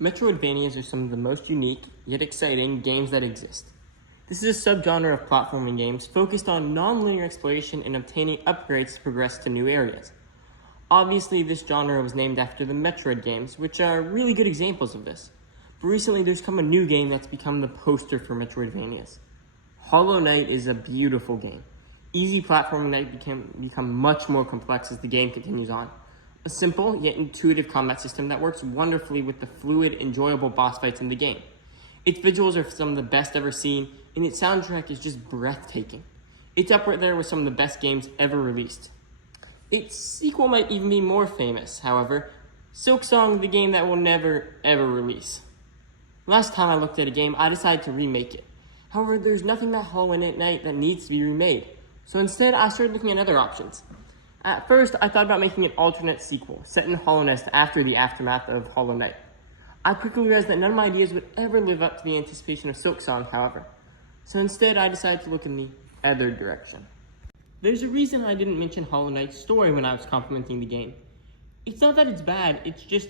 Metroidvanias are some of the most unique, yet exciting, games that exist. This is a subgenre of platforming games focused on non-linear exploration and obtaining upgrades to progress to new areas. Obviously, this genre was named after the Metroid games, which are really good examples of this. But recently, there's come a new game that's become the poster for Metroidvanias. Hollow Knight is a beautiful game. Easy platforming that become much more complex as the game continues on. A simple yet intuitive combat system that works wonderfully with the fluid, enjoyable boss fights in the game. Its visuals are some of the best ever seen, and its soundtrack is just breathtaking. It's up right there with some of the best games ever released. Its sequel might even be more famous, however, Silksong, the game that will never, ever release. Last time I looked at a game, I decided to remake it. However, there's nothing about Hollow Knight that needs to be remade, so instead I started looking at other options. At first, I thought about making an alternate sequel, set in Hollownest after the aftermath of Hollow Knight. I quickly realized that none of my ideas would ever live up to the anticipation of Silksong, however. So instead, I decided to look in the other direction. There's a reason I didn't mention Hollow Knight's story when I was complimenting the game. It's not that it's bad, it's just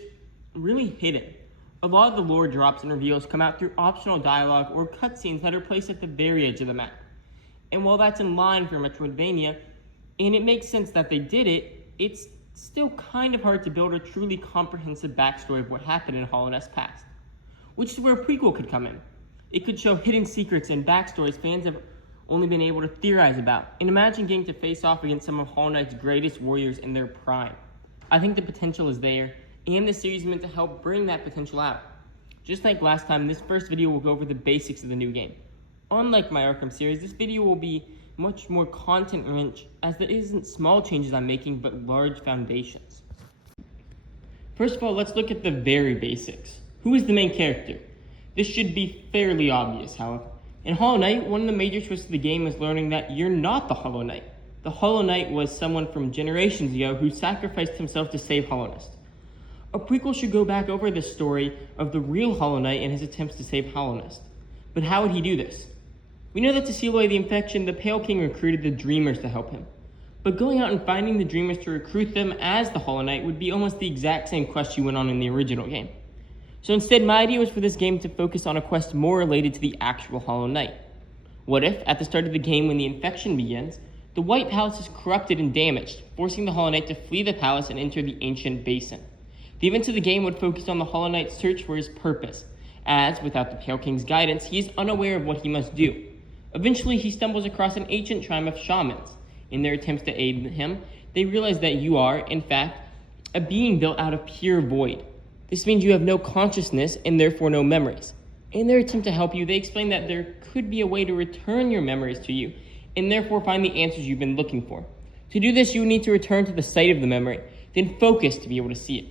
really hidden. A lot of the lore drops and reveals come out through optional dialogue or cutscenes that are placed at the very edge of the map. And while that's in line for Metroidvania, and it makes sense that they did it, it's still kind of hard to build a truly comprehensive backstory of what happened in Hollownest's past. Which is where Prequel could come in. It could show hidden secrets and backstories fans have only been able to theorize about, and imagine getting to face off against some of Hollow Knight's greatest warriors in their prime. I think the potential is there, and this series is meant to help bring that potential out. Just like last time, this first video will go over the basics of the new game. Unlike my Arkham series, this video will be much more content-rich, as there isn't small changes I'm making, but large foundations. First of all, let's look at the very basics. Who is the main character? This should be fairly obvious, however. In Hollow Knight, one of the major twists of the game is learning that you're not the Hollow Knight. The Hollow Knight was someone from generations ago who sacrificed himself to save Hollownest. A prequel should go back over the story of the real Hollow Knight and his attempts to save Hollownest. But how would he do this? We know that to seal away the infection, the Pale King recruited the Dreamers to help him. But going out and finding the Dreamers to recruit them as the Hollow Knight would be almost the exact same quest you went on in the original game. So instead, my idea was for this game to focus on a quest more related to the actual Hollow Knight. What if, at the start of the game when the infection begins, the White Palace is corrupted and damaged, forcing the Hollow Knight to flee the palace and enter the ancient basin? The events of the game would focus on the Hollow Knight's search for his purpose, as, without the Pale King's guidance, he is unaware of what he must do. Eventually, he stumbles across an ancient tribe of shamans. In their attempts to aid him, they realize that you are, in fact, a being built out of pure void. This means you have no consciousness and therefore no memories. In their attempt to help you, they explain that there could be a way to return your memories to you, and therefore find the answers you've been looking for. To do this, you need to return to the site of the memory, then focus to be able to see it.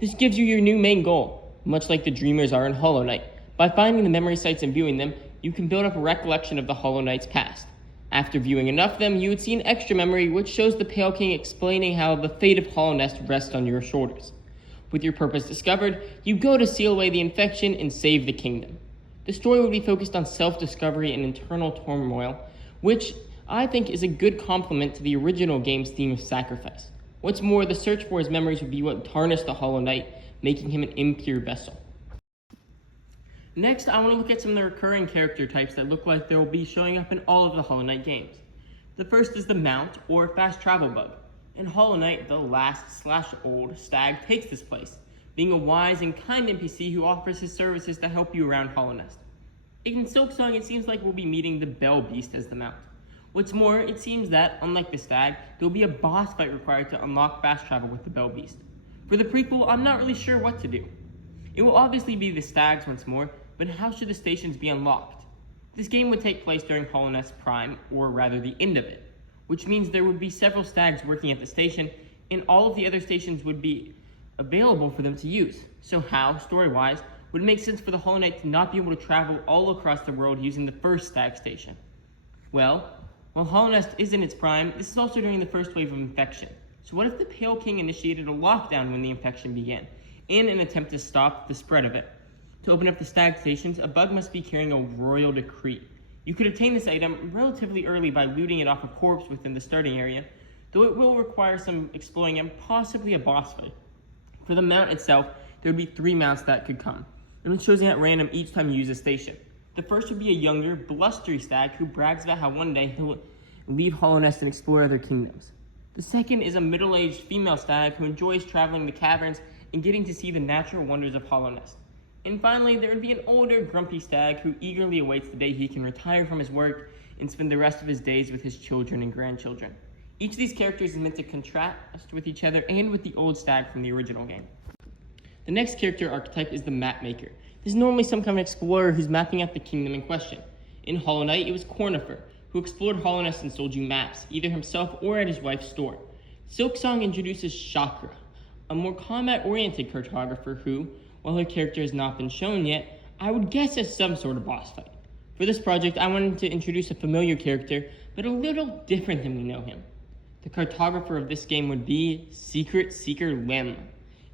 This gives you your new main goal, much like the Dreamers are in Hollow Knight. By finding the memory sites and viewing them, you can build up a recollection of the Hollow Knight's past. After viewing enough of them, you would see an extra memory which shows the Pale King explaining how the fate of Hollownest rests on your shoulders. With your purpose discovered, you go to seal away the infection and save the kingdom. The story would be focused on self-discovery and internal turmoil, which I think is a good complement to the original game's theme of sacrifice. What's more, the search for his memories would be what tarnished the Hollow Knight, making him an impure vessel. Next, I want to look at some of the recurring character types that look like they will be showing up in all of the Hollow Knight games. The first is the Mount, or Fast Travel Bug. In Hollow Knight, the last/old stag takes this place, being a wise and kind NPC who offers his services to help you around Hollownest. In Silksong, it seems like we'll be meeting the Bell Beast as the Mount. What's more, it seems that, unlike the stag, there will be a boss fight required to unlock fast travel with the Bell Beast. For the prequel, I'm not really sure what to do. It will obviously be the stags once more, but how should the stations be unlocked? This game would take place during Hollownest's prime, or rather the end of it, which means there would be several stags working at the station, and all of the other stations would be available for them to use. So how, story-wise, would it make sense for the Hollow Knight to not be able to travel all across the world using the first stag station? Well, while Hollownest is in its prime, this is also during the first wave of infection. So what if the Pale King initiated a lockdown when the infection began, in an attempt to stop the spread of it? To open up the stag stations, a bug must be carrying a royal decree. You could obtain this item relatively early by looting it off a corpse within the starting area, though it will require some exploring and possibly a boss fight. For the mount itself, there would be 3 mounts that could come, and it's chosen at random each time you use a station. The first would be a younger, blustery stag who brags about how one day he'll leave Hollow Nest and explore other kingdoms. The second is a middle-aged female stag who enjoys traveling the caverns and getting to see the natural wonders of Hollow Nest. And finally, there would be an older, grumpy stag who eagerly awaits the day he can retire from his work and spend the rest of his days with his children and grandchildren. Each of these characters is meant to contrast with each other and with the old stag from the original game. The next character archetype is the map maker. This is normally some kind of explorer who's mapping out the kingdom in question. In Hollow Knight, it was Cornifer, who explored Hollow Nest and sold you maps, either himself or at his wife's store. Silksong introduces Chakra, a more combat-oriented cartographer who, while her character has not been shown yet, I would guess as some sort of boss fight. For this project, I wanted to introduce a familiar character, but a little different than we know him. The cartographer of this game would be Secret Seeker Lim,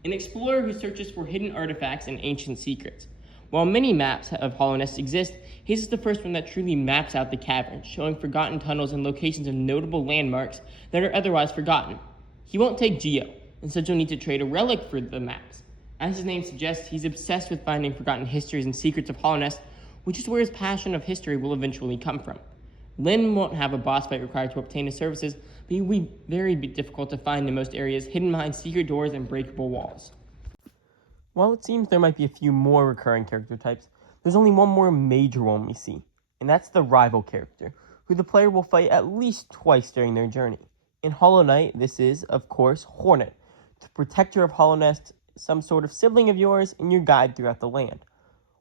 an explorer who searches for hidden artifacts and ancient secrets. While many maps of Hollow Nest exist, his is the first one that truly maps out the caverns, showing forgotten tunnels and locations of notable landmarks that are otherwise forgotten. He won't take Geo, instead you'll need to trade a relic for the maps. As his name suggests, he's obsessed with finding forgotten histories and secrets of Hollow Nest, which is where his passion of history will eventually come from. Lin won't have a boss fight required to obtain his services, but he will be very difficult to find in most areas, hidden behind secret doors and breakable walls. While it seems there might be a few more recurring character types, there's only one more major one we see, and that's the rival character, who the player will fight at least twice during their journey. In Hollow Knight, this is, of course, Hornet, the protector of Hollow Nest, some sort of sibling of yours, and your guide throughout the land.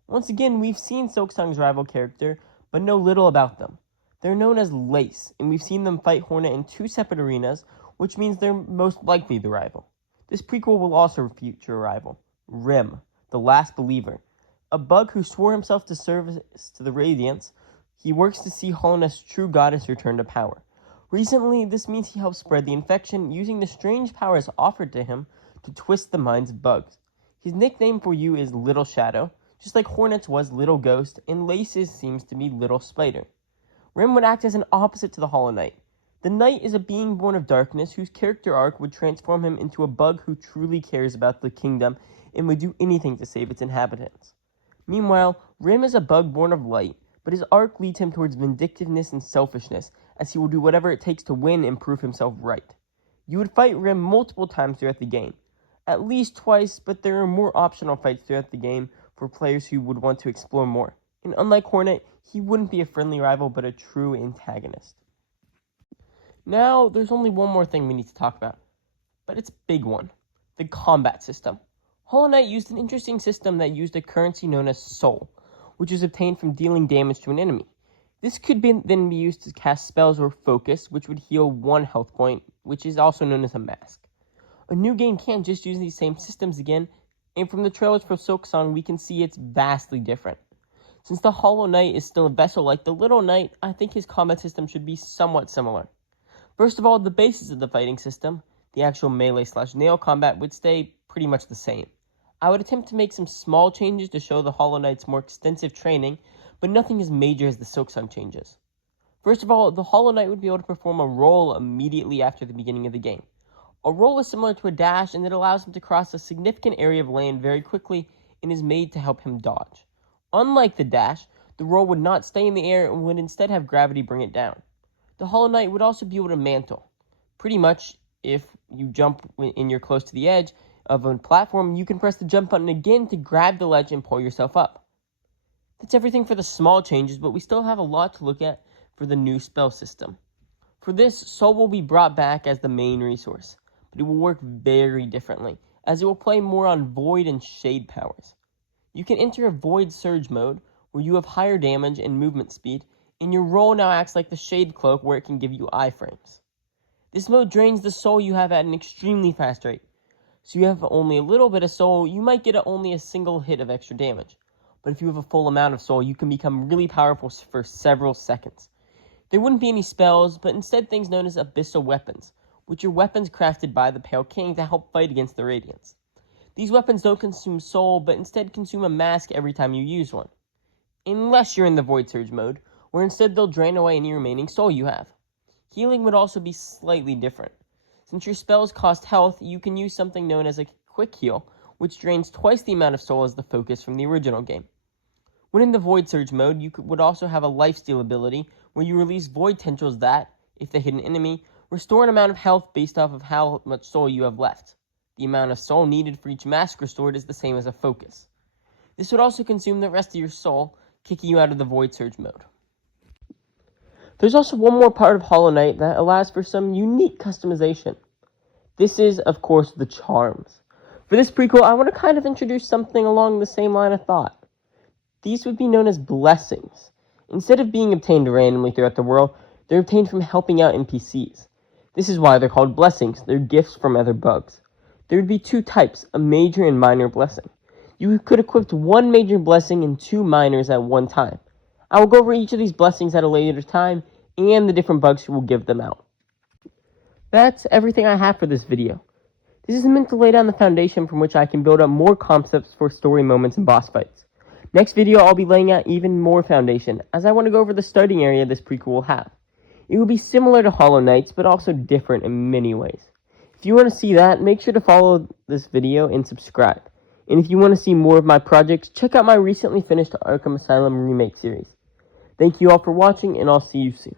Once again, we've seen Silksong's rival character, but know little about them. They're known as Lace, and we've seen them fight Hornet in 2 separate arenas, which means they're most likely the rival. This prequel will also feature a rival, Rim, the Last Believer, a bug who swore himself to service to the Radiance. He works to see Hollow Nest's true goddess return to power. Recently, this means he helps spread the infection using the strange powers offered to him to twist the minds of bugs. His nickname for you is Little Shadow, just like Hornet's was Little Ghost, and Lace's seems to be Little Spider. Rim would act as an opposite to the Hollow Knight. The Knight is a being born of darkness whose character arc would transform him into a bug who truly cares about the kingdom and would do anything to save its inhabitants. Meanwhile, Rim is a bug born of light, but his arc leads him towards vindictiveness and selfishness, as he will do whatever it takes to win and prove himself right. You would fight Rim multiple times throughout the game, at least twice, but there are more optional fights throughout the game for players who would want to explore more. And unlike Hornet, he wouldn't be a friendly rival, but a true antagonist. Now, there's only one more thing we need to talk about, but it's a big one: the combat system. Hollow Knight used an interesting system that used a currency known as Soul, which is obtained from dealing damage to an enemy. This could then be used to cast spells or focus, which would heal 1 health point, which is also known as a mask. A new game can't just use these same systems again, and from the trailers for Silksong, we can see it's vastly different. Since the Hollow Knight is still a vessel like the Little Knight, I think his combat system should be somewhat similar. First of all, the basis of the fighting system, the actual melee/nail combat, would stay pretty much the same. I would attempt to make some small changes to show the Hollow Knight's more extensive training, but nothing as major as the Silksong changes. First of all, the Hollow Knight would be able to perform a roll immediately after the beginning of the game. A roll is similar to a dash, and it allows him to cross a significant area of land very quickly and is made to help him dodge. Unlike the dash, the roll would not stay in the air and would instead have gravity bring it down. The Hollow Knight would also be able to mantle. Pretty much, if you jump and you're close to the edge of a platform, you can press the jump button again to grab the ledge and pull yourself up. That's everything for the small changes, but we still have a lot to look at for the new spell system. For this, Soul will be brought back as the main resource, but it will work very differently, as it will play more on Void and Shade powers. You can enter a Void Surge mode, where you have higher damage and movement speed, and your roll now acts like the Shade Cloak, where it can give you iframes. This mode drains the soul you have at an extremely fast rate. So you have only a little bit of soul, you might get only a single hit of extra damage. But if you have a full amount of soul, you can become really powerful for several seconds. There wouldn't be any spells, but instead things known as abyssal weapons, which are weapons crafted by the Pale King to help fight against the Radiance. These weapons don't consume soul, but instead consume a mask every time you use one. Unless you're in the Void Surge mode, where instead they'll drain away any remaining soul you have. Healing would also be slightly different. Since your spells cost health, you can use something known as a quick heal, which drains twice the amount of soul as the focus from the original game. When in the Void Surge mode, you would also have a lifesteal ability where you release Void Tendrils that, if they hit an enemy, restore an amount of health based off of how much soul you have left. The amount of soul needed for each mask restored is the same as a focus. This would also consume the rest of your soul, kicking you out of the Void Surge mode. There's also one more part of Hollow Knight that allows for some unique customization. This is, of course, the charms. For this prequel, I want to kind of introduce something along the same line of thought. These would be known as blessings. Instead of being obtained randomly throughout the world, they're obtained from helping out NPCs. This is why they're called blessings. They're gifts from other bugs. There would be two types, a major and minor blessing. You could equip one major blessing and two minors at one time. I will go over each of these blessings at a later time and the different bugs who will give them out. That's everything I have for this video. This is meant to lay down the foundation from which I can build up more concepts for story moments and boss fights. Next video, I'll be laying out even more foundation, as I want to go over the starting area this prequel will have. It will be similar to Hollow Knight's, but also different in many ways. If you want to see that, make sure to follow this video and subscribe. And if you want to see more of my projects, check out my recently finished Arkham Asylum remake series. Thank you all for watching, and I'll see you soon.